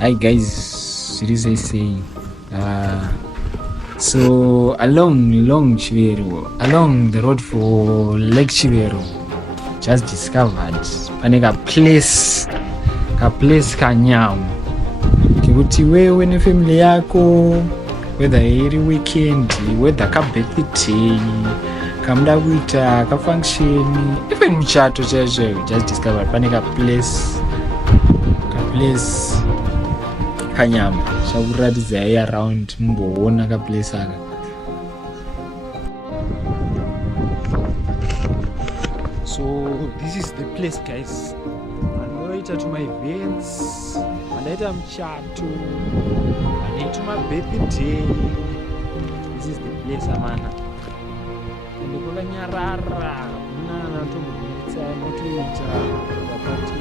Hi guys, it is I say. So along Chivero, along the road for Lake Chivero, just discovered paneka place kanyamu kikuti wewe nefamily yako, whether iri weekend, whether ka birthday, kamda kuita ka function, even muchato chacho, just discovered paneka place kanyama shakuratidza ai around mumboona ka place aka. So this is the place guys, vanoita tuma events, vanoita muchato, vanoita mabirthday, this is the place amana. Ende kwakanyarara, muna anatombonetsa motoita vakati